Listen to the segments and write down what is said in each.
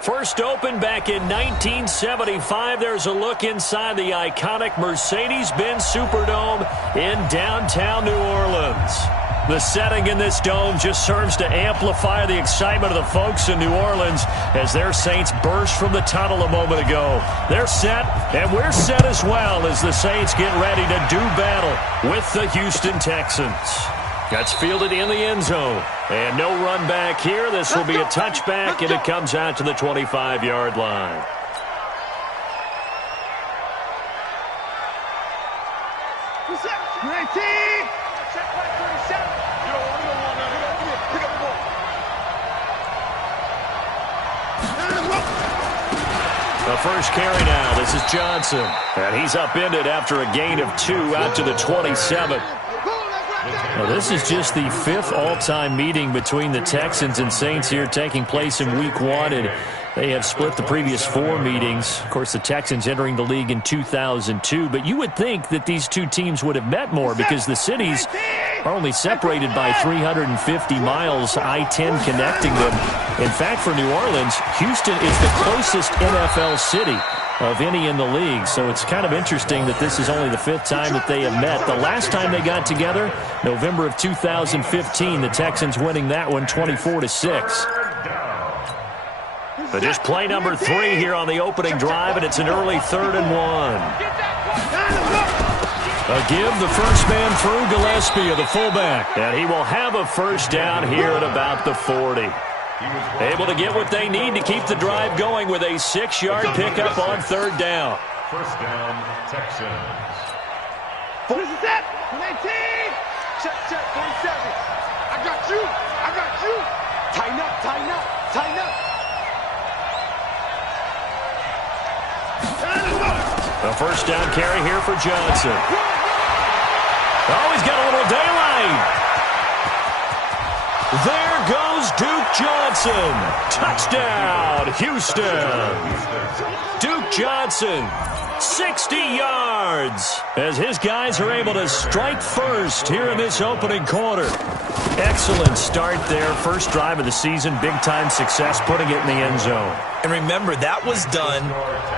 First opened back in 1975. There's a look inside the iconic Mercedes-Benz Superdome in downtown New Orleans. The setting in this dome just serves to amplify the excitement of the folks in New Orleans as their Saints burst from the tunnel a moment ago. They're set, and we're set as well as the Saints get ready to do battle with the Houston Texans. That's fielded in the end zone. And no run back here. This will be a touchback, and it comes out to the 25-yard line. The first carry now. This is Johnson. And he's upended after a gain of 2 out to the 27. Well, this is just the 5th all-time meeting between the Texans and Saints here, taking place in Week 1, and they have split the previous 4 meetings. Of course, the Texans entering the league in 2002, but you would think that these two teams would have met more because the cities are only separated by 350 miles, I-10 connecting them. In fact, for New Orleans, Houston is the closest NFL city of any in the league. So it's kind of interesting that this is only the 5th time that they have met. The last time they got together, November of 2015, the Texans winning that one 24-6. But just play number 3 here on the opening drive, and it's an early 3rd and 1. A give, the first man through, Gillespie of the fullback. And he will have a first down here at about the 40. Able to get what they need to keep the drive going with a 6-yard pickup on 3rd down. First down, Texans. What is that? 19! Check, 47. I got you. Tighten up. A first down carry here for Johnson. Oh, he's got a little daylight. There goes Duke Johnson. Touchdown, Houston. Duke Johnson, 60 yards, as his guys are able to strike first here in this opening quarter. Excellent start there. First drive of the season, big-time success, putting it in the end zone. And remember, that was done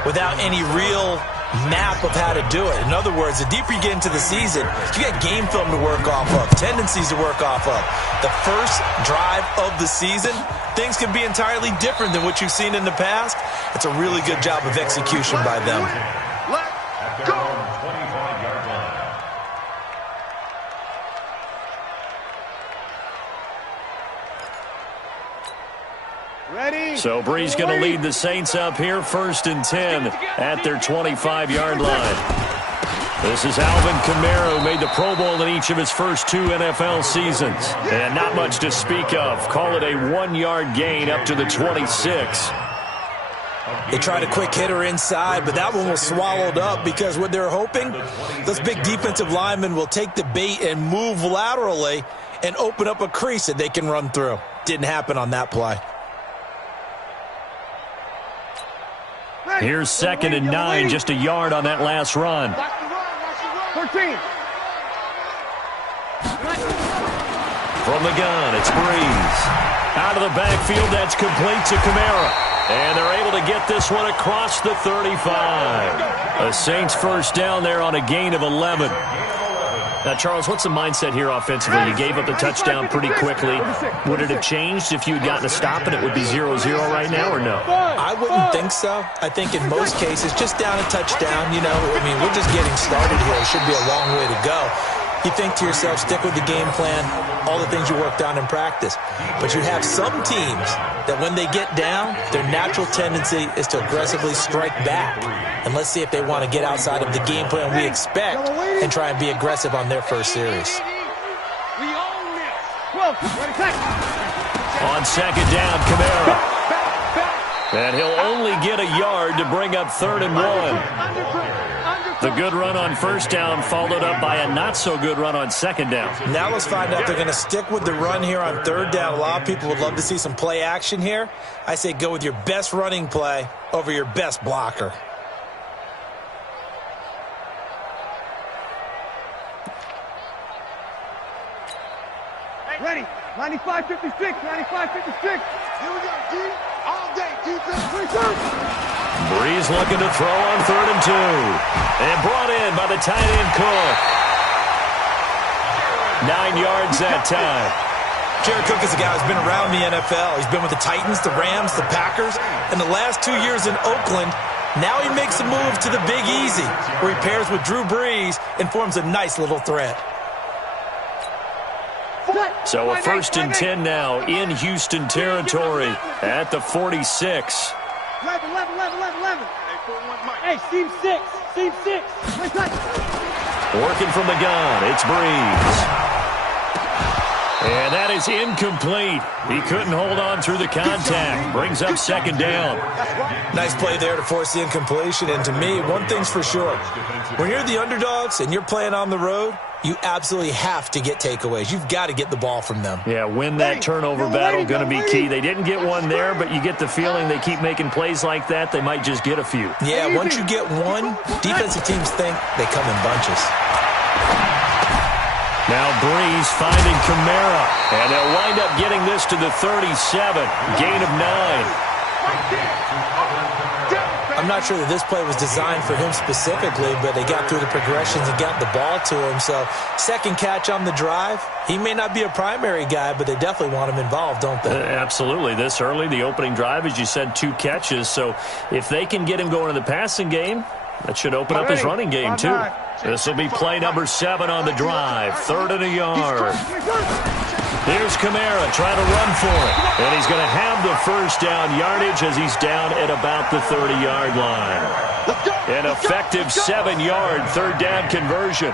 without any real map of how to do it. In other words, the deeper you get into the season, you got game film to work off of, tendencies to work off of. The first drive of the season, things can be entirely different than what you've seen in the past. It's a really good job of execution by them. Let's go. Ready? So Bree's going to lead the Saints up here, 1st and 10 at their 25-yard line. This is Alvin Kamara, who made the Pro Bowl in each of his first 2 NFL seasons. And not much to speak of. Call it a 1-yard gain up to the 26. They tried a quick hitter inside, but that one was swallowed up because what they're hoping, those big defensive linemen will take the bait and move laterally and open up a crease that they can run through. Didn't happen on that play. Here's 2nd and 9, just a yard on that last run. 13. From the gun, it's Breeze. Out of the backfield, that's complete to Kamara. And they're able to get this one across the 35. A Saints first down there on a gain of 11. Now, Charles, what's the mindset here offensively? You gave up the touchdown pretty quickly. Would it have changed if you had gotten a stop and it would be 0-0 right now, or no? I wouldn't think so. I think in most cases, just down a touchdown, we're just getting started here. It should be a long way to go. You think to yourself, stick with the game plan, all the things you worked on in practice. But you have some teams that when they get down, their natural tendency is to aggressively strike back. And let's see if they want to get outside of the game plan we expect and try and be aggressive on their first series. On 2nd down, Kamara. And he'll only get a yard to bring up 3rd and 1. The good run on 1st down followed up by a not-so-good run on 2nd down. Now let's find out if they're going to stick with the run here on 3rd down. A lot of people would love to see some play action here. I say go with your best running play over your best blocker. Ready. 95-56. 95-56. Here we go, G. All Breeze looking to throw on 3rd and 2. And brought in by the tight end Cook. 9 yards that time. Jared Cook is a guy who's been around the NFL. He's been with the Titans, the Rams, the Packers, and the last 2 years in Oakland. Now he makes a move to the Big Easy, where he pairs with Drew Brees and forms a nice little threat. So a 1st and 10 now in Houston territory at the 46. 11. Hey, seam 6. Working from the gun, it's Brees. And that is incomplete. He couldn't hold on through the contact. Brings up 2nd down. Nice play there to force the incompletion. And to me, one thing's for sure. When you're the underdogs and you're playing on the road, you absolutely have to get takeaways. You've got to get the ball from them. Yeah, win that turnover battle, going to be key. They didn't get one there, but you get the feeling they keep making plays like that, they might just get a few. Yeah, once you get one, defensive teams think they come in bunches. Now Breeze finding Kamara, and they'll wind up getting this to the 37. Gain of 9. I'm not sure that this play was designed for him specifically, but they got through the progressions and got the ball to him. So, 2nd catch on the drive. He may not be a primary guy, but they definitely want him involved, don't they? Absolutely. This early, the opening drive, as you said, 2 catches. So, if they can get him going in the passing game, that should open up his running game, too. This will be play number 7 on the drive. 3rd and a yard. Here's Kamara trying to run for it. And he's going to have the 1st down yardage as he's down at about the 30-yard line. An effective 7-yard 3rd down conversion.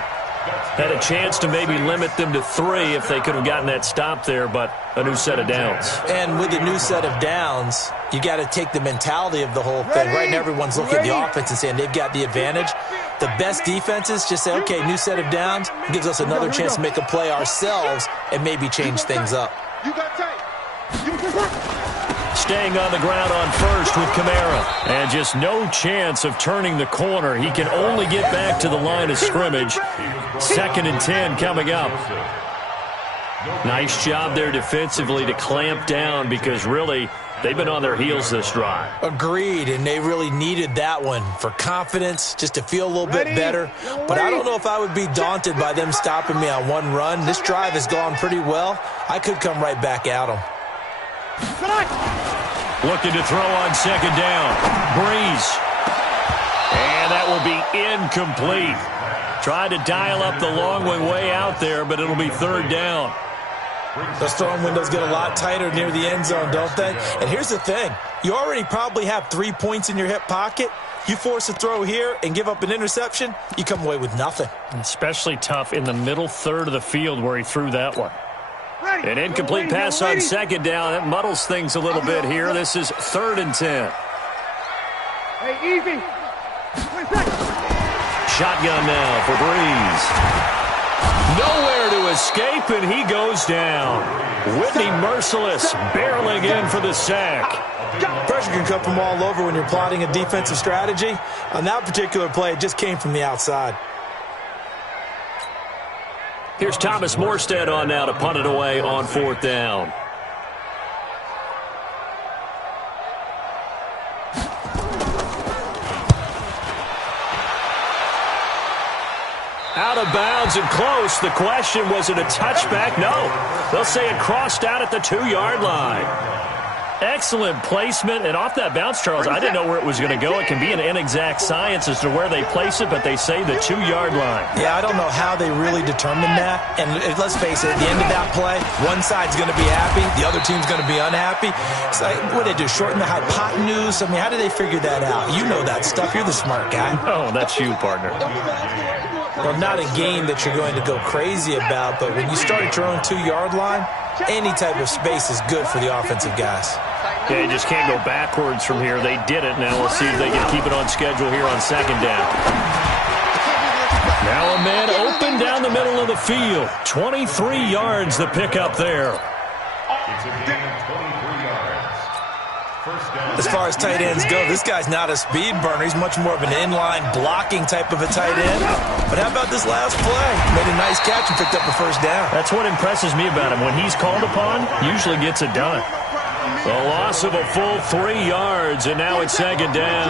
Had a chance to maybe limit them to 3 if they could have gotten that stop there, but a new set of downs. And with the new set of downs, you got to take the mentality of the whole thing. Right now, everyone's looking at the offense and saying they've got the advantage. The best defenses just say, okay, new set of downs. It gives us another chance to make a play ourselves and maybe change things up. Staying on the ground on 1st with Kamara. And just no chance of turning the corner. He can only get back to the line of scrimmage. 2nd and 10 coming up. Nice job there defensively to clamp down because really they've been on their heels this drive. Agreed, and they really needed that one for confidence, just to feel a little bit better. But I don't know if I would be daunted by them stopping me on one run. This drive has gone pretty well. I could come right back at them. Looking to throw on 2nd down. Breeze. And that will be incomplete. Tried to dial up the long way out there, but it'll be 3rd down. Those throwing windows get a lot tighter near the end zone, don't they? And here's the thing. You already probably have 3 points in your hip pocket. You force a throw here and give up an interception, you come away with nothing. Especially tough in the middle 3rd of the field where he threw that one. An incomplete pass on 2nd down. That muddles things a little bit here. This is 3rd and 10. Hey, easy. Shotgun now for Breeze. Nowhere to escape, and he goes down. Whitney Merciless barreling in for the sack. Pressure can come from all over when you're plotting a defensive strategy. On that particular play, it just came from the outside. Here's Thomas Morstead on now to punt it away on 4th down. Out of bounds and close. The question, was it a touchback? No. They'll say it crossed out at the 2-yard line. Excellent placement, and off that bounce, Charles, I didn't know where it was going to go. It can be an inexact science as to where they place it, but they say the 2-yard line. Yeah, I don't know how they really determined that. And let's face it, at the end of that play, one side's going to be happy, the other team's going to be unhappy. So what did they do, shorten the hypotenuse? I mean, how did they figure that out? You know that stuff. You're the smart guy. Oh, that's you, partner. Well, not a game that you're going to go crazy about, but when you start at your own 2-yard line, any type of space is good for the offensive guys. Yeah, you just can't go backwards from here. They did it. Now we'll see if they can keep it on schedule here on 2nd down. Now a man open down the middle of the field. 23 yards the pickup there. As far as tight ends go, this guy's not a speed burner. He's much more of an inline blocking type of a tight end. But how about this last play? Made a nice catch and picked up a 1st down. That's what impresses me about him. When he's called upon, usually gets it done. A loss of a full 3 yards, and now it's second down.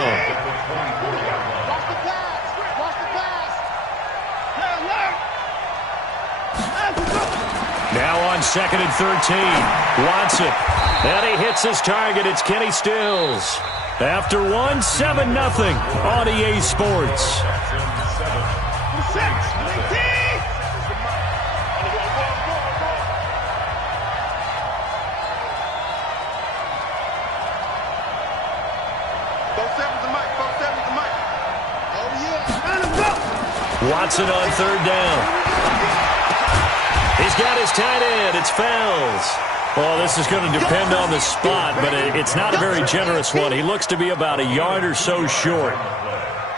Now on second and 13. Watson. And he hits his target. It's Kenny Stills. After one, 7-0 on EA Sports. Watson on third down. He's got his tight end. It's Fells. Well, this is going to depend on the spot, but it's not a very generous one. He looks to be about a yard or so short.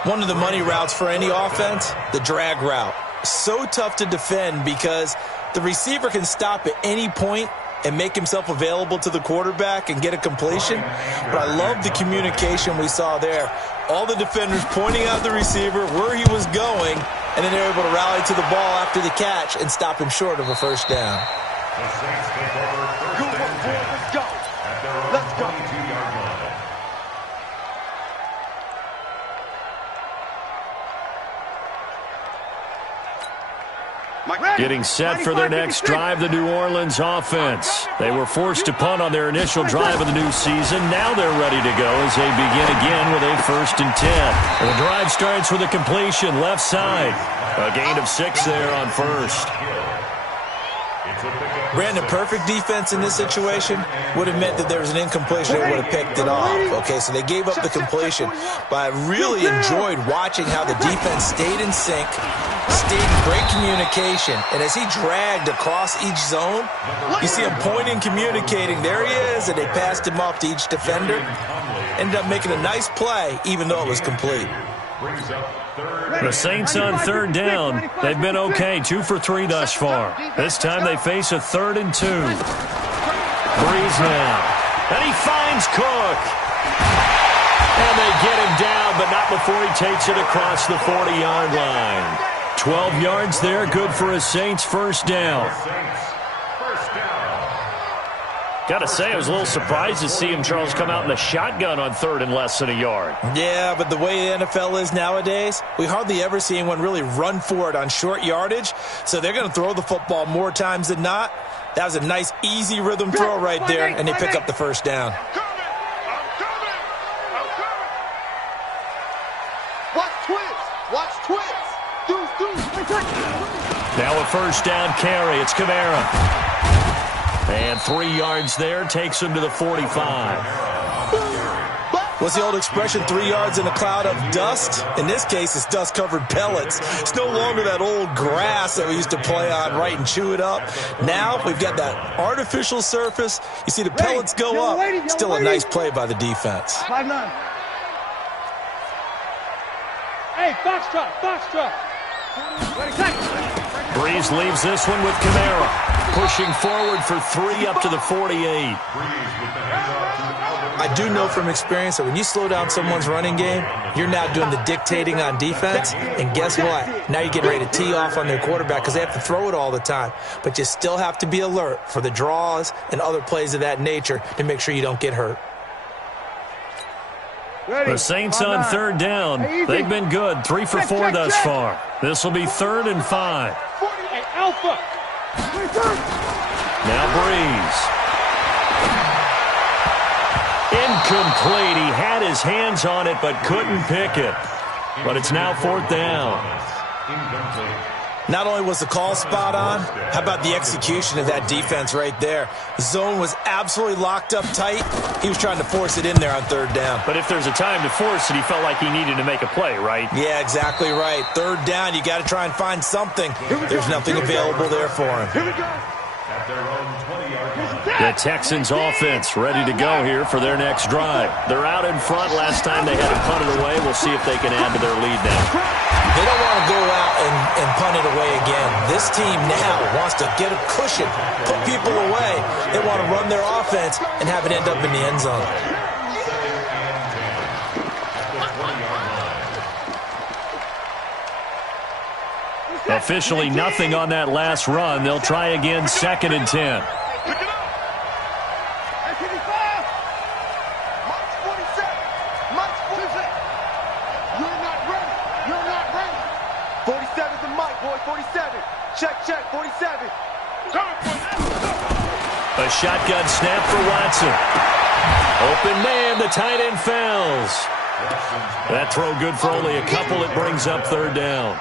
One of the money routes for any offense, the drag route. So tough to defend because the receiver can stop at any point and make himself available to the quarterback and get a completion. But I love the communication we saw there. All the defenders pointing out the receiver, where he was going, and then they were able to rally to the ball after the catch and stop him short of a first down. The Saints take over first and 10 let's go. at their own Let's go. 22-yard line. Getting set for their next drive, the New Orleans offense. They were forced to punt on their initial drive of the new season. Now they're ready to go as they begin again with a first and 10. And the drive starts with a completion left side. A gain of 6 there on first. Brandon, perfect defense in this situation would have meant that there was an incompletion. They would have picked it off. Okay, so they gave up the completion. But I really enjoyed watching how the defense stayed in sync, stayed in great communication. And as he dragged across each zone, you see him pointing, communicating. There he is, and they passed him off to each defender. Ended up making a nice play, even though it was complete. The Saints on third down. They've been okay, 2 for 3 thus far. This time they face a 3rd and 2. Breeze now. And he finds Cook. And they get him down, but not before he takes it across the 40-yard line. 12 yards there, good for a Saints first down. Got to say, I was a little surprised to see him, Charles, come out in the shotgun on 3rd and less than a yard. Yeah, but the way the NFL is nowadays, we hardly ever see anyone really run for it on short yardage. So they're going to throw the football more times than not. That was a nice, easy rhythm throw right there, and they pick up the first down. Watch twins. Watch twins. Deuce. Now a first down carry. It's Kamara. And 3 yards there takes him to the 45. What's the old expression, 3 yards in a cloud of dust? In this case, it's dust-covered pellets. It's no longer that old grass that we used to play on, right, and chew it up. Now we've got that artificial surface. You see the pellets go up. Still a nice play by the defense. 5-9. Hey, Foxtrot. Breeze leaves this one with Kamara. Pushing forward for 3 up to the 48. I do know from experience that when you slow down someone's running game, you're now doing the dictating on defense. And guess what? Now you're getting ready to tee off on their quarterback because they have to throw it all the time. But you still have to be alert for the draws and other plays of that nature to make sure you don't get hurt. The Saints on third down. They've been good, 3 for 4 thus far. This will be 3rd and 5. Alpha. Now Breeze. Incomplete. He had his hands on it but couldn't pick it. But it's now 4th down. Not only was the call spot on, how about the execution of that defense right there? The zone was absolutely locked up tight. He was trying to force it in there on 3rd down. But if there's a time to force it, he felt like he needed to make a play, right? Yeah, exactly right. 3rd down, you got to try and find something. There's nothing available there for him. Here we go. The Texans offense ready to go here for their next drive. They're out in front. Last time they had to punt it away. We'll see if they can add to their lead now. They don't want to go out and punt it away again. This team now wants to get a cushion, put people away. They want to run their offense and have it end up in the end zone. Officially nothing on that last run. They'll try again, 2nd and 10. 47. Check, 47. A shotgun snap for Watson. Open man, the tight end fails. That throw good for only a couple. It brings up third down.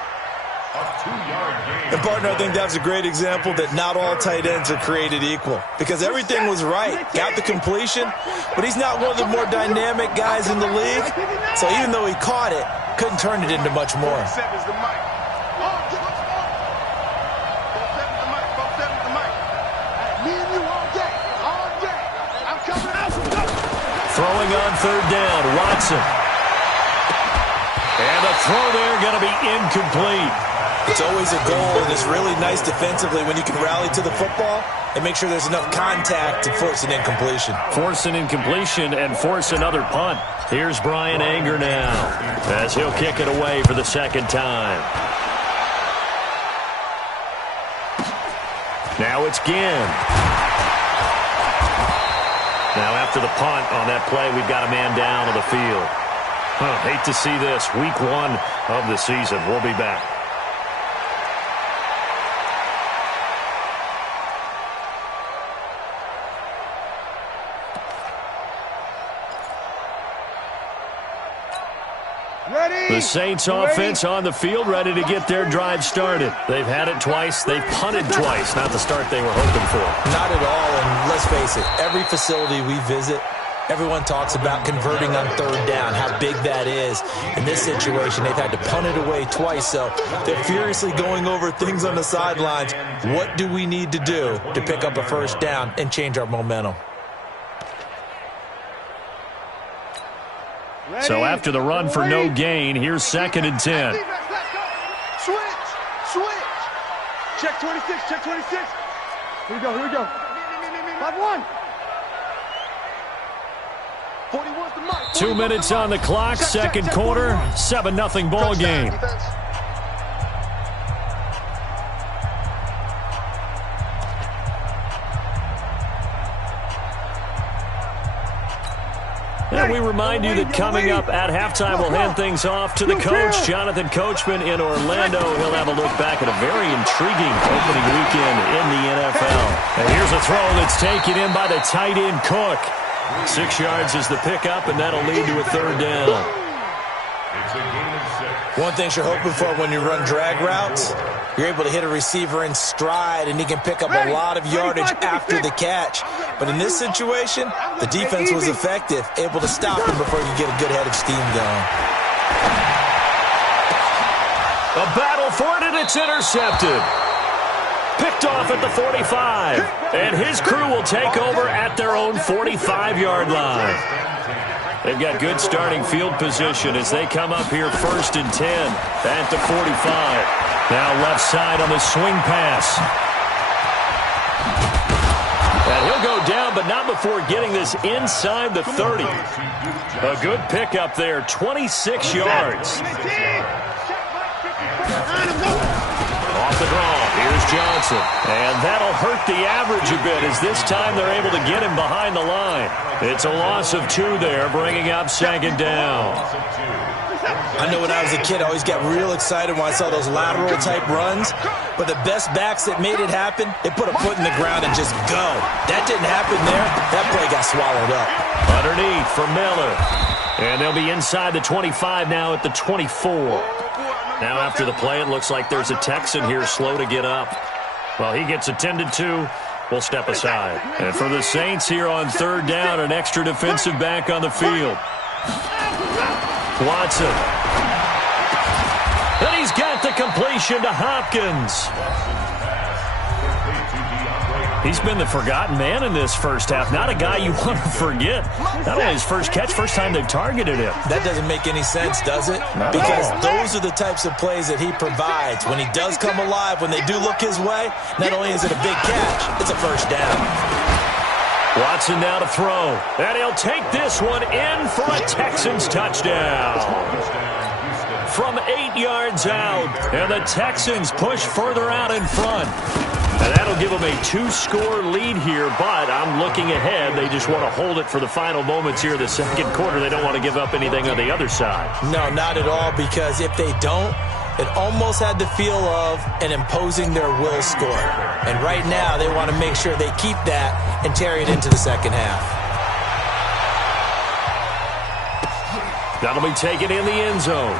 And, partner, I think that's a great example that not all tight ends are created equal. Because everything was right. Got the completion, but he's not one of the more dynamic guys in the league. So even though he caught it, couldn't turn it into much more. Throwing on third down, Watson. And the throw there going to be incomplete. It's always a goal, and it's really nice defensively when you can rally to the football and make sure there's enough contact to force an incompletion. Force an incompletion and force another punt. Here's Brian Anger now as he'll kick it away for the second time. Now it's Ginn. Now after the punt on that play, we've got a man down on the field. Hate to see this. Week 1 of the season. We'll be back. The Saints offense on the field, ready to get their drive started. They've had it twice. They've punted twice. Not the start they were hoping for. Not at all, and let's face it, every facility we visit, everyone talks about converting on third down, how big that is. In this situation, they've had to punt it away twice, so they're furiously going over things on the sidelines. What do we need to do to pick up a first down and change our momentum? So after the run for no gain, here's 2nd and 10. Switch. Check 26. Here we go. 5-1. 41's the mark. 2 minutes on the clock, second quarter, 7-0 ball game. And we remind you that coming up at halftime, we'll hand things off to the coach, Jonathan Coachman in Orlando. He'll have a look back at a very intriguing opening weekend in the NFL. And here's a throw that's taken in by the tight end Cook. 6 yards is the pickup, and that'll lead to a third down. One thing you're hoping for when you run drag routes, you're able to hit a receiver in stride, and he can pick up a lot of yardage after the catch. But in this situation, the defense was effective, able to stop him before you get a good head of steam going. A battle for it, and it's intercepted. Picked off at the 45. And his crew will take over at their own 45-yard line. They've got good starting field position as they come up here 1st and 10 at the 45. Now left side on the swing pass. And he'll go down, but not before getting this inside the 30. A good pickup there, 26 yards. Off the draw, here's Johnson. And that'll hurt the average a bit as this time they're able to get him behind the line. It's a loss of 2 there, bringing up 2nd down. I know when I was a kid, I always got real excited when I saw those lateral-type runs. But the best backs that made it happen, they put a foot in the ground and just go. That didn't happen there. That play got swallowed up. Underneath for Miller. And they'll be inside the 25 now at the 24. Now after the play, it looks like there's a Texan here slow to get up. Well, he gets attended to. We'll step aside. And for the Saints here on third down, an extra defensive back on the field. Watson. And he's got the completion to Hopkins. He's been the forgotten man in this first half. Not a guy you want to forget. Not only his first catch, first time they've targeted him. That doesn't make any sense, does it? Because those are the types of plays that he provides. When he does come alive, when they do look his way, not only is it a big catch, it's a first down. Watson now to throw. And he'll take this one in for a Texans touchdown. From 8 yards out. And the Texans push further out in front. And that'll give them a 2-score lead here, but I'm looking ahead. They just want to hold it for the final moments here of the second quarter. They don't want to give up anything on the other side. No, not at all, because if they don't, It almost had the feel of an imposing their will score. And right now, they want to make sure they keep that and carry it into the second half. That'll be taken in the end zone.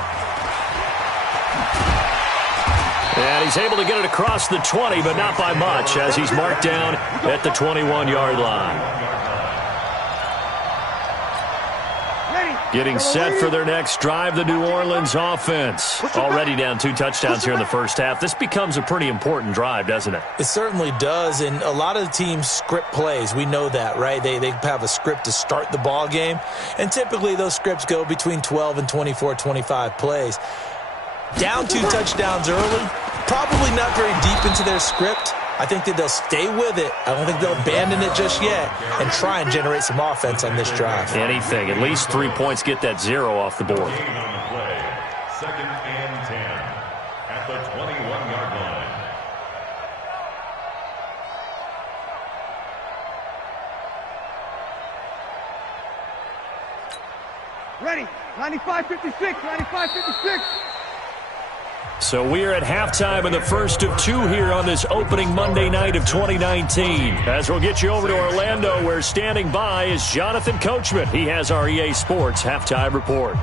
And he's able to get it across the 20, but not by much, as he's marked down at the 21-yard line. Getting set for their next drive, the New Orleans offense. Already down 2 touchdowns here in the first half. This becomes a pretty important drive, doesn't it? It certainly does, and a lot of the teams script plays. We know that, right? They have a script to start the ball game, and typically those scripts go between 12 and 24, 25 plays. Down 2 touchdowns early, probably not very deep into their script. I think that they'll stay with it. I don't think they'll abandon it just yet and try and generate some offense on this drive. Anything. At least 3 points, get that 0 off the board. Gain on the play. 2nd and 10 at the 21-yard line. Ready. 95-56. 95-56. So we're at halftime in the first of 2 here on this opening Monday night of 2019. As we'll get you over to Orlando, where standing by is Jonathan Coachman. He has our EA Sports halftime report.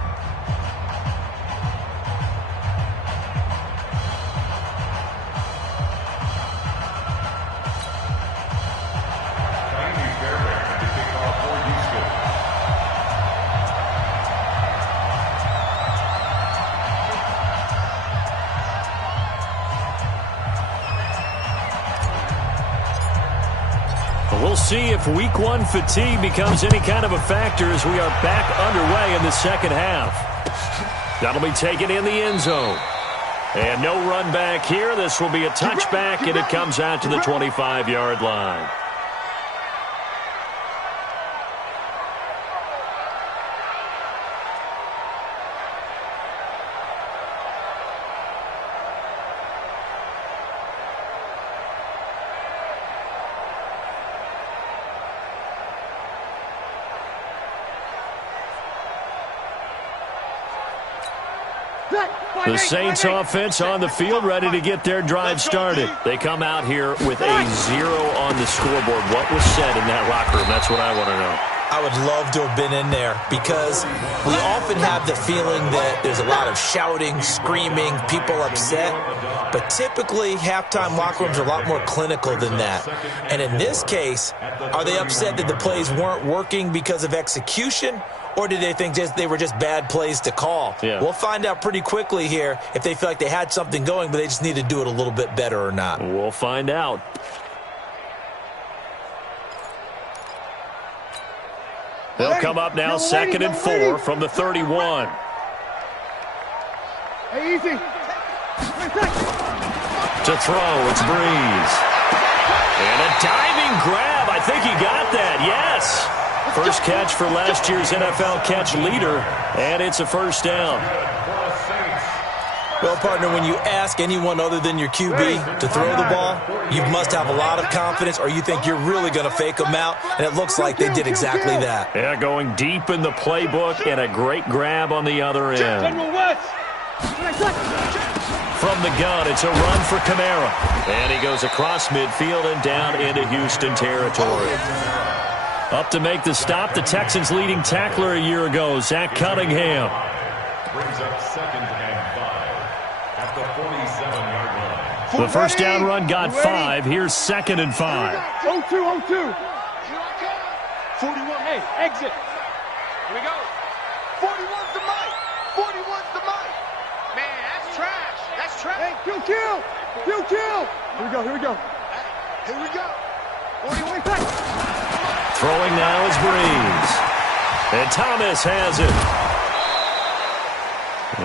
We'll see if week 1 fatigue becomes any kind of a factor as we are back underway in the second half. That'll be taken in the end zone. And no run back here. This will be a touchback, and it comes out to the 25-yard line. The Saints offense on the field, ready to get their drive started. They come out here with a 0 on the scoreboard. What was said in that locker room? That's what I want to know. I would love to have been in there because we often have the feeling that there's a lot of shouting, screaming, people upset. But typically, halftime locker rooms are a lot more clinical than that. And in this case, are they upset that the plays weren't working because of execution? Or did they think they were just bad plays to call? Yeah. We'll find out pretty quickly here if they feel like they had something going, but they just need to do it a little bit better or not. We'll find out. They'll come up now, 2nd and 4 from the 31. Hey, easy. To throw, it's Breeze. And a diving grab. I think he got that, yes. First catch for last year's NFL catch leader, and it's a first down. Well, partner, when you ask anyone other than your QB to throw the ball, you must have a lot of confidence or you think you're really going to fake them out, and it looks like they did exactly that. Yeah, going deep in the playbook and a great grab on the other end. From the gun, it's a run for Kamara. And he goes across midfield and down into Houston territory. Up to make the stop, the Texans' leading tackler a year ago, Zach Cunningham. Brings up 2nd and 5 at the 47-yard line. The first down run got 5. Here's 2nd and 5. 0-2. 41. Hey, exit. Here we go. 41's the mic. 41's the mic. Man, that's trash. That's trash. Hey, kill. Here we go. Here we go. 41 seconds. Throwing now is Breeze. And Thomas has it.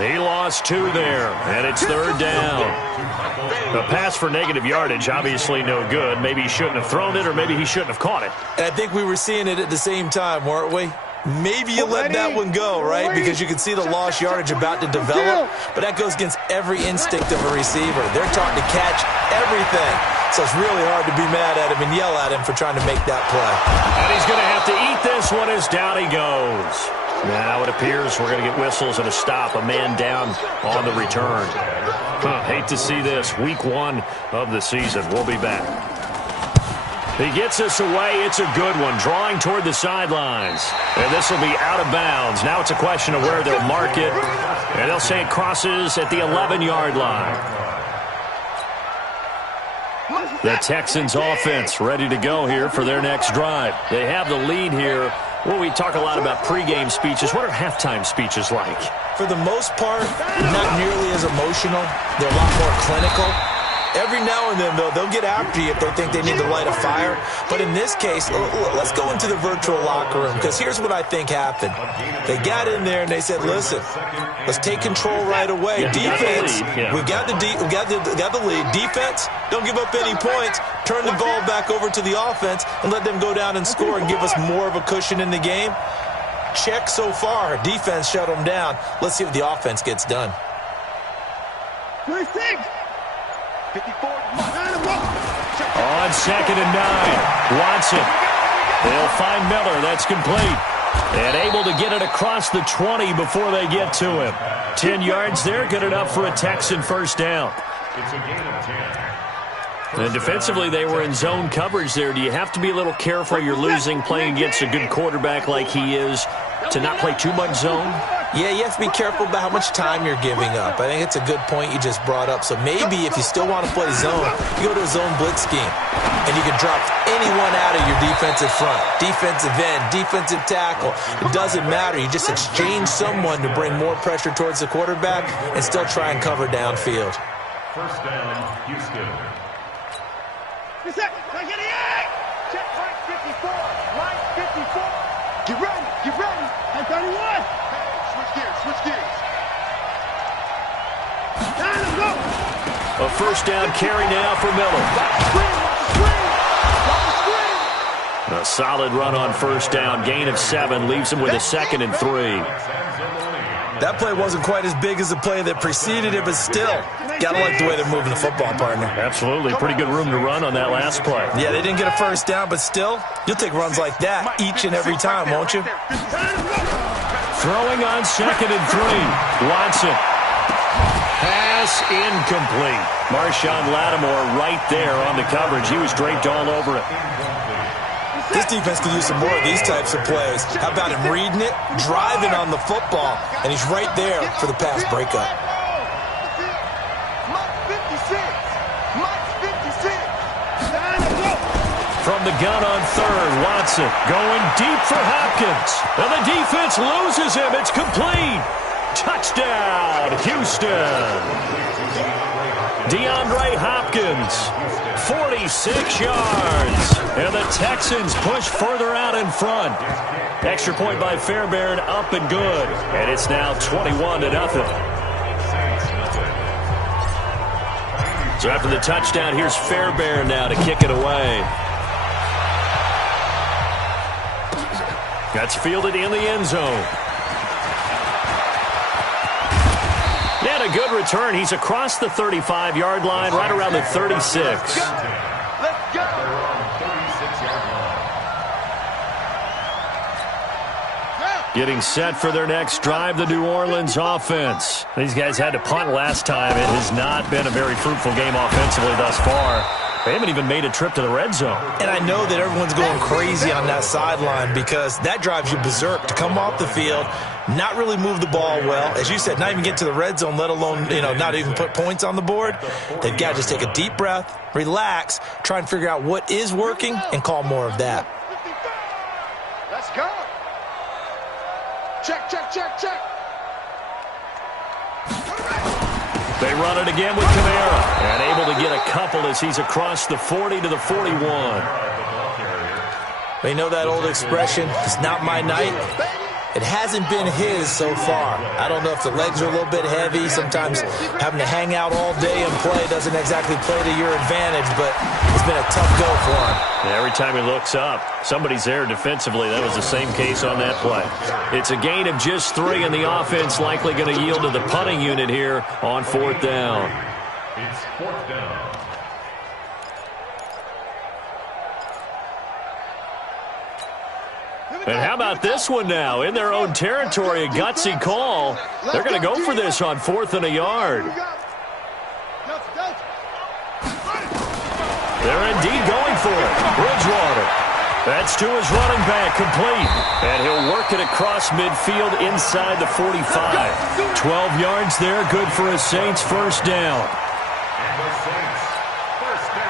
He lost 2 there, and it's 3rd down. A pass for negative yardage, obviously no good. Maybe he shouldn't have thrown it, or maybe he shouldn't have caught it. And I think we were seeing it at the same time, weren't we? Maybe you let that one go, right? Because you can see the lost yardage about to develop, but that goes against every instinct of a receiver. They're taught to catch everything. So it's really hard to be mad at him and yell at him for trying to make that play. And he's going to have to eat this one as down he goes. Now it appears we're going to get whistles and a stop. A man down on the return. Hate to see this. Week 1 of the season. We'll be back. He gets us away. It's a good one. Drawing toward the sidelines. And this will be out of bounds. Now it's a question of where they'll mark it. And they'll say it crosses at the 11-yard line. The Texans offense ready to go here for their next drive. They have the lead here. Well, we talk a lot about pregame speeches. What are halftime speeches like? For the most part, not nearly as emotional. They're a lot more clinical. Every now and then, though, they'll get after you if they think they need to light a fire. But in this case, let's go into the virtual locker room, because here's what I think happened. They got in there and they said, listen, let's take control right away. Defense, we've got the lead. Defense, don't give up any points. Turn the ball back over to the offense and let them go down and score and give us more of a cushion in the game. Check so far. Defense shut them down. Let's see if the offense gets done. 54. On 2nd and 9. Watson. They'll find Miller. That's complete. And able to get it across the 20 before they get to him. 10 yards there. Good enough for a Texan first down. It's a gain of 10. And defensively, they were in zone coverage there. Do you have to be a little careful? You're losing, playing against a good quarterback like he is, to not play too much zone? Yeah, you have to be careful about how much time you're giving up. I think it's a good point you just brought up. So maybe if you still want to play zone, you go to a zone blitz scheme. And you can drop anyone out of your defensive front. Defensive end, defensive tackle. It doesn't matter. You just exchange someone to bring more pressure towards the quarterback and still try and cover downfield. First down, Houston. Check line 54. Line 54. Get ready. Get ready. And 31. Switch gears. Let's go. A first down carry now for Miller. A solid run on first down. Gain of 7 leaves him with a 2nd and 3. That play wasn't quite as big as the play that preceded it, but still, gotta like the way they're moving the football, partner. Absolutely. Pretty good room to run on that last play. Yeah, they didn't get a first down, but still, you'll take runs like that each and every time, won't you? Throwing on 2nd and 3. Watson. Pass incomplete. Marshawn Lattimore right there on the coverage. He was draped all over it. This defense could use some more of these types of plays. How about him reading it, driving on the football, and he's right there for the pass breakup. From the gun on 3rd, Watson going deep for Hopkins. And the defense loses him. It's complete. Touchdown, Houston. DeAndre Hopkins, 46 yards. And the Texans push further out in front. Extra point by Fairbairn, up and good. And it's now 21-0. So after the touchdown, here's Fairbairn now to kick it away. That's fielded in the end zone. And a good return. He's across the 35-yard line, right around the 36. Let's go. Getting set for their next drive, the New Orleans offense. These guys had to punt last time. It has not been a very fruitful game offensively thus far. They haven't even made a trip to the red zone. And I know that everyone's going crazy on that sideline because that drives you berserk to come off the field, not really move the ball well. As you said, not even get to the red zone, let alone, not even put points on the board. They've got to just take a deep breath, relax, try and figure out what is working, and call more of that. Let's go. Check. They run it again with Kamara. And able to get a couple as he's across the 40 to the 41. They know that old expression, it's not my night. It hasn't been his so far. I don't know if the legs are a little bit heavy. Sometimes having to hang out all day and play doesn't exactly play to your advantage, but it's been a tough go for him. Yeah, every time he looks up, somebody's there defensively. That was the same case on that play. It's a gain of just 3, and the offense likely going to yield to the punting unit here on 4th down. It's 4th down. And how about this one now? In their own territory, a gutsy call. They're going to go for this on 4th and a yard. They're indeed going for it. Bridgewater. That's to his running back, complete. And he'll work it across midfield inside the 45. 12 yards there, good for a Saints first down.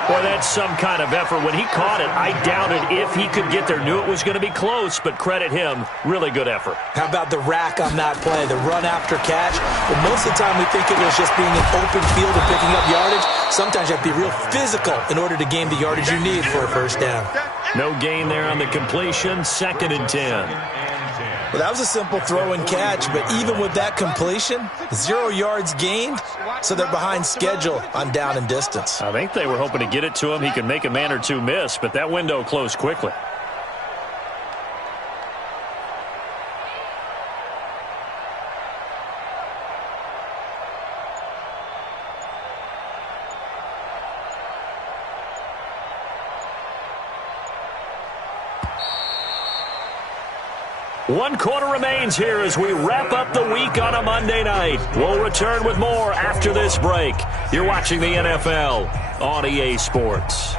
Boy, that's some kind of effort. When he caught it, I doubted if he could get there. Knew it was going to be close, but credit him. Really good effort. How about the rack on that play, the run after catch? But most of the time we think it was just being in open field and picking up yardage. Sometimes you have to be real physical in order to gain the yardage you need for a first down. No gain there on the completion. 2nd and 10. Well, that was a simple throw and catch, but even with that completion, 0 yards gained, so they're behind schedule on down and distance. I think they were hoping to get it to him. He could make a man or two miss, but that window closed quickly. One quarter remains here as we wrap up the week on a Monday night. We'll return with more after this break. You're watching the NFL on EA Sports.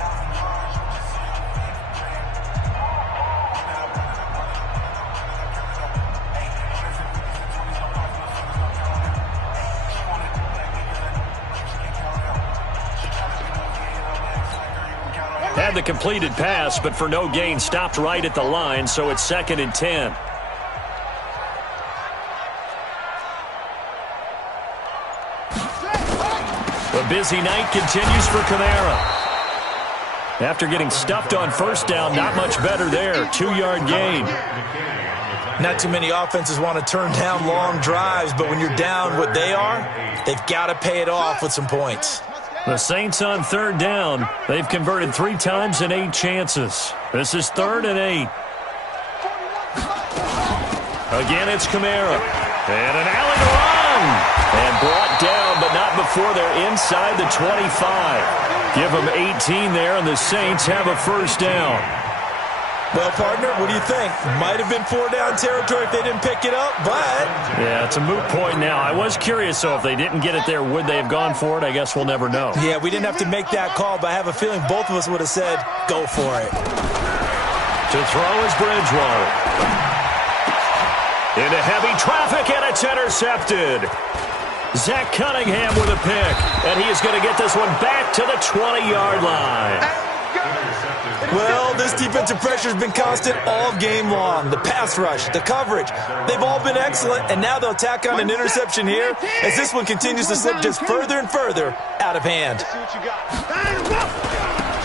Had the completed pass, but for no gain, stopped right at the line, so it's 2nd and 10. A busy night continues for Kamara. After getting stuffed on first down, not much better there. 2-yard gain. Not too many offenses want to turn down long drives, but when you're down what they are, they've got to pay it off with some points. The Saints on 3rd down. They've converted 3 times in 8 chances. This is 3rd and 8. Again, it's Kamara. And an alley to run. And brought down, but not before they're inside the 25. Give them 18 there, and the Saints have a first down. Well, partner, what do you think? Might have been 4-down territory if they didn't pick it up, but... Yeah, it's a moot point now. I was curious, though, if they didn't get it there, would they have gone for it? I guess we'll never know. Yeah, we didn't have to make that call, but I have a feeling both of us would have said, go for it. To throw is Bridgewater. Into heavy traffic, and it's intercepted. Zach Cunningham with a pick, and he is going to get this one back to the 20-yard line. Well, this defensive pressure has been constant all game long. The pass rush, the coverage, they've all been excellent, and now they'll tack on an interception here as this one continues to slip just further and further out of hand.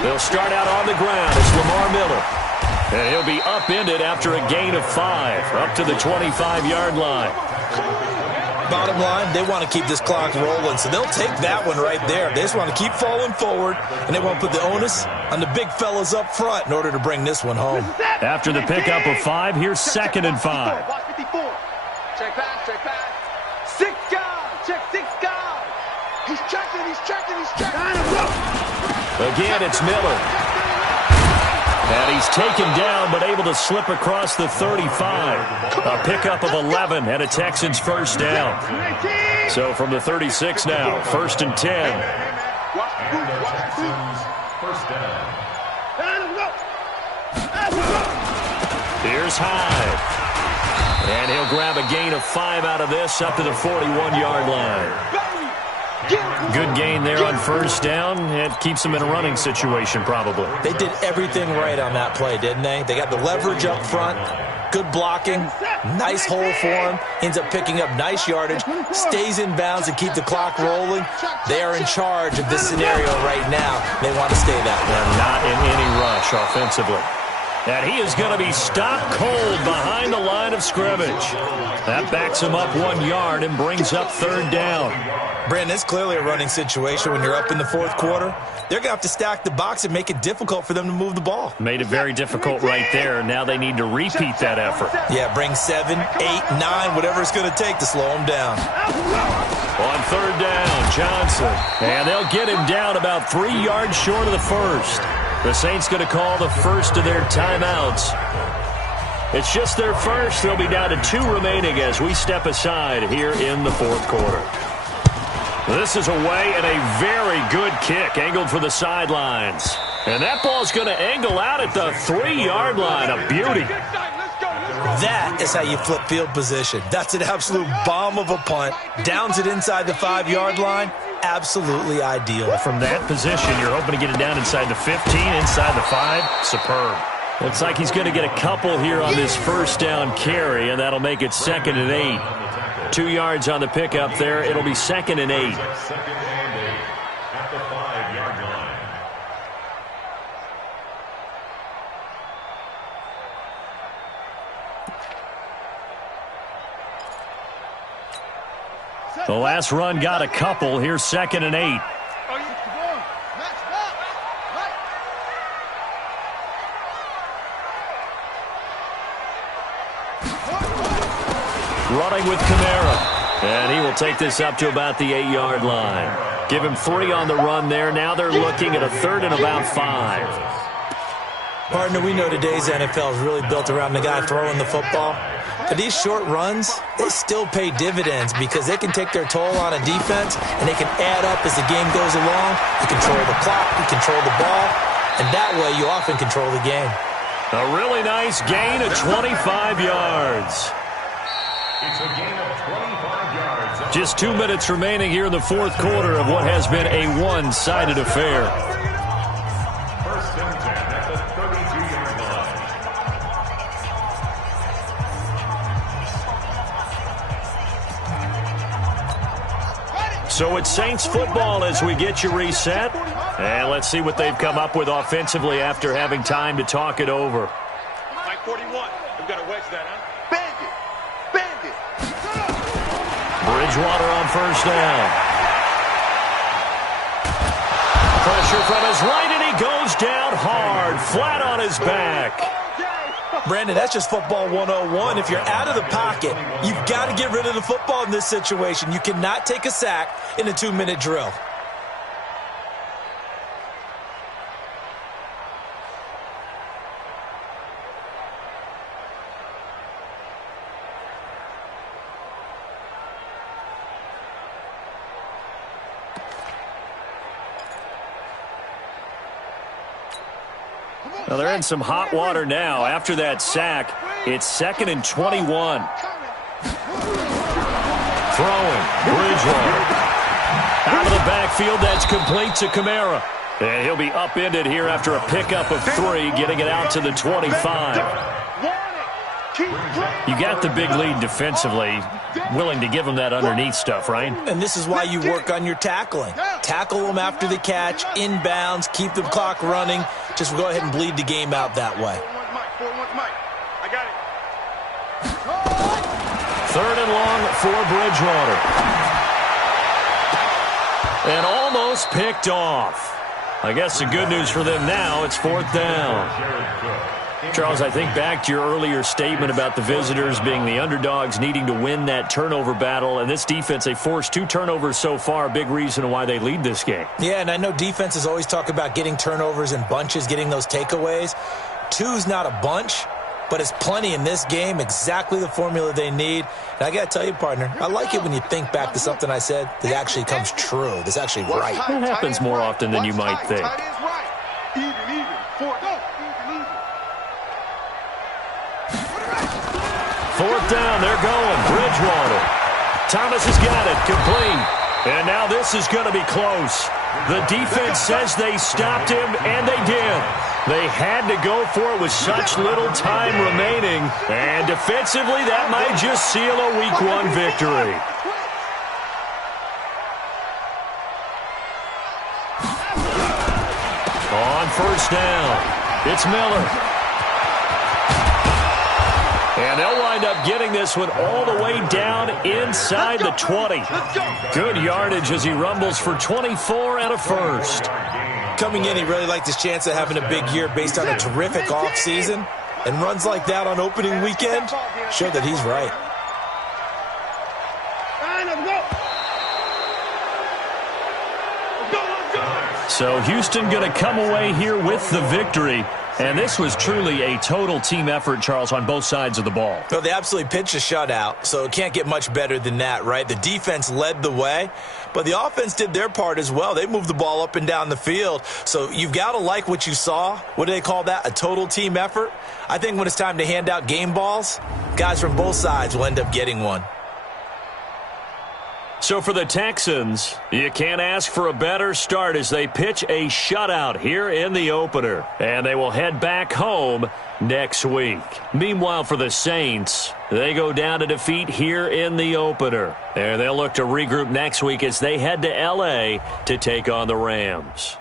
They'll start out on the ground. It's Lamar Miller. And he'll be upended after a gain of 5, up to the 25-yard line. Bottom line, they want to keep this clock rolling, so they'll take that one right there. They just want to keep falling forward, and they want to put the onus on the big fellas up front in order to bring this one home. After the pickup of 5, here's 2nd and 5. Check back. 6 guys. Check 6 guys. He's checking. Again, it's Miller. And he's taken down, but able to slip across the 35. A pickup of 11 and a Texans first down. So from the 36 now, 1st and 10. Here's Hyde. And he'll grab a gain of 5 out of this, up to the 41-yard line. Good gain there on first down. It keeps them in a running situation, probably. They did everything right on that play, didn't they? They got the leverage up front, good blocking, nice hole for him, ends up picking up nice yardage, stays in bounds and keep the clock rolling. They are in charge of this scenario right now. They want to stay that way. They're not in any rush offensively. And he is going to be stopped cold behind the line of scrimmage. That backs him up 1 yard and brings up 3rd down. Brandon, it's clearly a running situation when you're up in the 4th quarter. They're going to have to stack the box and make it difficult for them to move the ball. Made it very difficult right there. Now they need to repeat that effort. Yeah, bring 7, 8, 9, whatever it's going to take to slow them down. On 3rd down, Johnson. And they'll get him down about 3 yards short of the first. The Saints going to call the first of their timeouts. It's just their first. They'll be down to 2 remaining as we step aside here in the fourth quarter. This is away and a very good kick, angled for the sidelines. And that ball's going to angle out at the 3-yard line. A beauty. That is how you flip field position. That's an absolute bomb of a punt. Downs it inside the 5-yard line. Absolutely ideal. From that position, you're hoping to get it down inside the 15, inside the 5. Superb. Looks like he's going to get a couple here on this first down carry, and that'll make it 2nd and 8. 2 yards on the pickup there. It'll be 2nd and 8. 2nd and 8 at the 5-yard line. The last run got a couple. Here's 2nd and 8. Running with Kamara. And he will take this up to about the 8-yard line. Give him 3 on the run there. Now they're looking at a 3rd and about 5. Partner, we know today's NFL is really built around the guy throwing the football. But these short runs, they still pay dividends because they can take their toll on a defense and they can add up as the game goes along. You control the clock, you control the ball, and that way you often control the game. A really nice gain of 25 yards. It's a gain of 25 yards. Just 2 minutes remaining here in the fourth quarter of what has been a one-sided affair. 1st and 10 at the 32-yard line. So it's Saints football as we get you reset. And let's see what they've come up with offensively after having time to talk it over. Mike 41. We've got to wedge that, huh? Bandit. Bandit. Bridgewater on first down. Pressure from his right, and he goes down hard, flat on his back. Brandon, that's just football 101. If you're out of the pocket, you've got to get rid of the football in this situation. You cannot take a sack in a 2-minute drill. Well, they're in some hot water now. After that sack, it's 2nd and 21. Throwing, Bridgewater. Out of the backfield, that's complete to Kamara. And he'll be upended here after a pickup of 3, getting it out to the 25. You got the big lead defensively, willing to give them that underneath stuff, right? And this is why you work on your tackling. Tackle them after the catch, inbounds, keep the clock running. Just go ahead and bleed the game out that way. I got it. 3rd and long for Bridgewater. And almost picked off. I guess the good news for them now, it's 4th down. Charles, I think back to your earlier statement about the visitors being the underdogs needing to win that turnover battle. And this defense, they forced 2 turnovers so far, a big reason why they lead this game. Yeah, and I know defenses always talk about getting turnovers in bunches, getting those takeaways. 2's not a bunch, but it's plenty in this game, exactly the formula they need. And I got to tell you, partner, I like it when you think back to something I said that actually comes true, that's actually right. That happens more often than you might think. Even. 4, go. 4th down, they're going. Bridgewater. Thomas has got it, complete. And now this is going to be close. The defense says they stopped him, and they did. They had to go for it with such little time remaining. And defensively, that might just seal a Week 1 victory. On first down, it's Miller. And they'll wind up getting this one all the way down inside the 20. Good yardage as he rumbles for 24 and a first. Coming in, he really liked his chance of having a big year based on a terrific offseason. And runs like that on opening weekend show that he's right. So Houston going to come away here with the victory. And this was truly a total team effort, Charles, on both sides of the ball. Well, they absolutely pitched a shutout, so it can't get much better than that, right? The defense led the way, but the offense did their part as well. They moved the ball up and down the field, so you've got to like what you saw. What do they call that? A total team effort? I think when it's time to hand out game balls, guys from both sides will end up getting one. So for the Texans, you can't ask for a better start as they pitch a shutout here in the opener. And they will head back home next week. Meanwhile, for the Saints, they go down to defeat here in the opener. And they'll look to regroup next week as they head to L.A. to take on the Rams.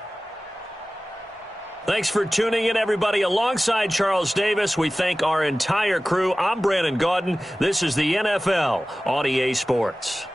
Thanks for tuning in, everybody. Alongside Charles Davis, we thank our entire crew. I'm Brandon Gaudin. This is the NFL on EA Sports.